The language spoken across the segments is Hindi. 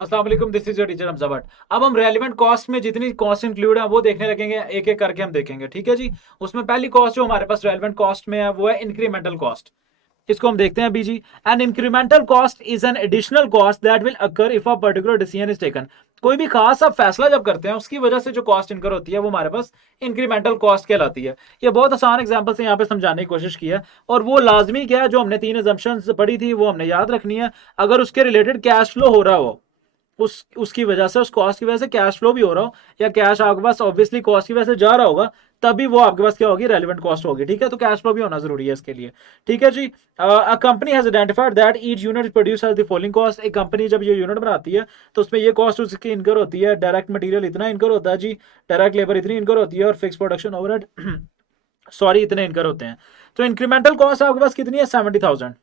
अस्सलाम वालेकुम, this is your teacher Hamza Bhatt. अब हम रेलिवेंट कॉस्ट में जितनी कॉस्ट इंक्लूड है वो देखने लगेंगे, एक एक करके हम देखेंगे, ठीक है जी। उसमें पहली कॉस्ट जो हमारे पास रेलिवेंट कॉस्ट में है वो है इंक्रीमेंटल कॉस्ट। इसको हम देखते हैं अभी जी। An incremental cost is an additional cost that will occur if a particular decision is taken. कोई भी खास आप फैसला जब करते हैं उसकी वजह से जो कॉस्ट इनकर होती है वो हमारे पास इंक्रीमेंटल कॉस्ट कहलाती है। ये बहुत आसान एग्जांपल से यहाँ पे समझाने की कोशिश की है, और वो लाजमी क्या है, जो हमने 3 assumptions पढ़ी थी वो हमने याद रखनी है। अगर उसके रिलेटेड कैश फ्लो हो रहा हो, उसकी वजह से, उस कॉस्ट की वजह से कैश फ्लो भी हो रहा हो, या कैश आपके पास ऑब्वियसली कॉस्ट की वजह से जा रहा होगा, तभी वो आपके पास क्या होगी, रेलिवेंट कॉस्ट होगी, ठीक है। तो कैश फ्लो भी होना जरूरी है इसके लिए, ठीक है जी। A company has identified that each unit produce has the following cost. एक कंपनी जब ये यूनिट बनाती है तो उसमें ये कॉस्ट उसकी इनकर होती है। डायरेक्ट मटेरियल इतना इनकर होता है जी, डायरेक्ट लेबर इतनी इनकर होती है, और फिक्स प्रोडक्शन ओवरहेड सॉरी इतने इनकर होते हैं। तो इंक्रीमेंटल कॉस्ट आपके पास कितनी है, 70,000।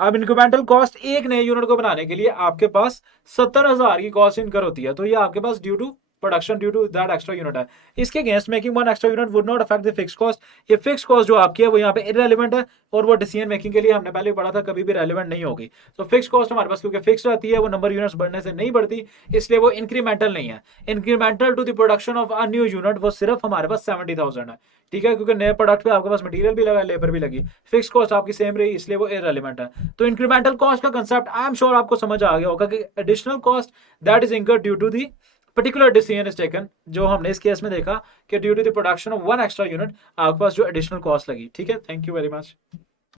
अब इंक्रीमेंटल कॉस्ट एक नए यूनिट को बनाने के लिए आपके पास 70,000 की कॉस्ट इनकर होती है। तो ये आपके पास due to production, due to that extra unit है। इसके against making one extra unit would not affect the fix cost. ये फिक्स कॉस्ट जो आपकी है वो यहाँ पे इररेलेवेंट है, और वो डिसीजन मेकिंग के लिए हमने पहले पढ़ा था कभी भी रेलेवेंट नहीं होगी। तो फिक्स कॉस्ट हमारे पास क्योंकि फिक्स रहती है, वो नंबर यूनिट्स बढ़ने से नहीं बढ़ती, इसलिए वो इंक्रीमेंटल नहीं है। Incremental to the production of a new unit वो सिर्फ हमारे पास 70,000 है, ठीक है, क्योंकि नए प्रोडक्ट पे आपके पास मटेरियल भी लगा, लेबर भी लगी, फिक्स कॉस्ट आपकी सेम रही, इसलिए वो इररेलेवेंट है। तो इंक्रीमेंटल कॉस्ट का कंसेप्ट आई एम श्योर आपको समझ आ गया होगा कि additional cost that is incurred due to the particular decision is taken, जो हमने इस केस में देखा कि due to the production of one extra unit आपके पास जो एडिशनल कॉस्ट लगी, ठीक है। Thank you very much.